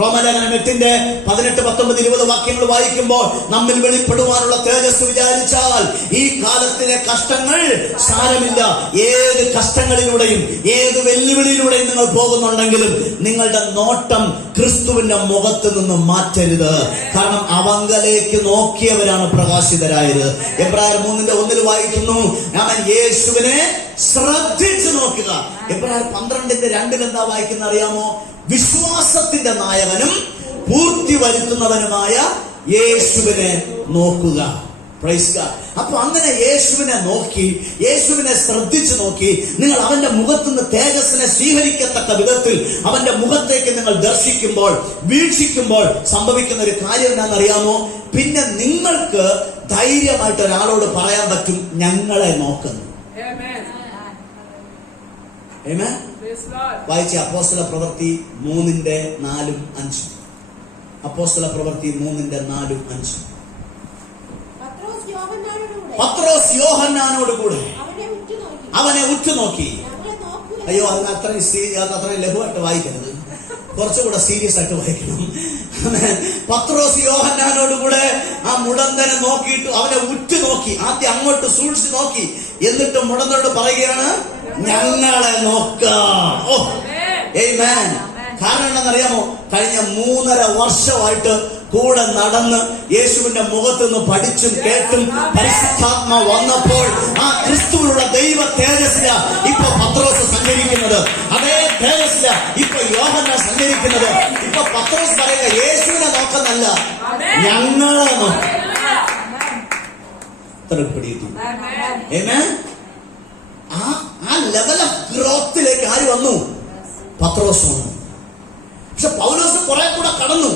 റോമലേഖനം 8:18-19-20 വാക്യങ്ങൾ വായിക്കുമ്പോൾ നമ്മിൽ വെളിപ്പെടുവാനുള്ള തേജസ് വിചാരിച്ചാൽ ഈ കാലത്തിലെ കഷ്ടങ്ങൾ സാരമില്ല. ഏത് കഷ്ടങ്ങളിലൂടെയും ഏത് വെല്ലുവിളിയിലൂടെയും നിങ്ങൾ പോകുന്നുണ്ടെങ്കിലും നിങ്ങളുടെ നോട്ടം ക്രിസ്തുവിന്റെ മുഖത്ത് നിന്ന് മാറ്റരുത്. കാരണം അവങ്കലേക്ക് നോക്കിയവരാണ് പ്രകാശിതരായത്. എബ്രായർ 3:1 വായിക്കുന്നു, അവൻ യേശുവിനെ ശ്രദ്ധിച്ചു നോക്കുക. എബ്രായർ 12:2 എന്താ വായിക്കുന്ന അറിയാമോ? വിശ്വാസത്തിന്റെ നായകനും പൂർത്തി വരുത്തുന്നവനുമായ യേശുവിനെ നോക്കുക. Praise God. അപ്പൊ അങ്ങനെ യേശുവിനെ നോക്കി, യേശുവിനെ ശ്രദ്ധിച്ചു നോക്കി നിങ്ങൾ അവന്റെ മുഖത്തുനിന്ന് തേജസ്സിനെ സ്വീകരിക്കത്തക്ക വിധത്തിൽ അവന്റെ മുഖത്തേക്ക് നിങ്ങൾ ദർശിക്കുമ്പോൾ, വീക്ഷിക്കുമ്പോൾ സംഭവിക്കുന്ന ഒരു കാര്യം എന്താണെന്നറിയാമോ? പിന്നെ നിങ്ങൾക്ക് ധൈര്യമായിട്ട് ഒരാളോട് പറയാൻ പറ്റും, ഞങ്ങളെ നോക്കുന്നു. വായിച്ച അപ്പോസ്തല പ്രവൃത്തി 3:4-5. അപ്പോസ്തല പ്രവൃത്തി 3:4-5. പത്രോസ് യോഹന്നാനോട് കൂടെ അവനെ ഉറ്റുനോക്കി. അയ്യോ, അതിന് അത്രയും ലഘുവായിട്ട് വായിക്കരുത്, കുറച്ചുകൂടെ സീരിയസ് ആയിട്ട് വായിക്കണം. പത്രോസ് യോഹന്നാനോട് കൂടെ ആ മുടന്തനെ നോക്കിയിട്ട് അവനെ ഉറ്റുനോക്കി. ആദ്യം അങ്ങോട്ട് സൂക്ഷിച്ചു നോക്കി, എന്നിട്ട് മുടന്തനോട് പറയുകയാണ്, ഞങ്ങളെ നോക്കാം. ഓ ആമേൻ. കാരണം എന്താണെന്നറിയാമോ? കഴിഞ്ഞ 3.5 വർഷമായിട്ട് കൂടെ നടന്ന് യേശുവിന്റെ മുഖത്ത് നിന്ന് പഠിച്ചും കേട്ടും പരിശുദ്ധാത്മ വന്നപ്പോൾ ആ ക്രിസ്തുവിനുള്ള ദൈവ തേജസ്സില ഇപ്പൊ പത്രോസ് സഞ്ചരിക്കുന്നത്. അതേ തേജസ്സില ഇപ്പൊ യോഹന്നാൻ സഞ്ചരിക്കുന്നത്. ഇപ്പൊ പത്രോസ് പറയുക, യേശുവിനെ നോക്കുന്നല്ല, ഞങ്ങളെ നോക്കാം. ആ ലെവൽ ഓഫ് ഗ്രോത്തിലേക്ക് ആര് വന്നു? പത്രോസ് വന്നു. പക്ഷെ പൗലോസ് കുറെ കൂടെ കടന്നു.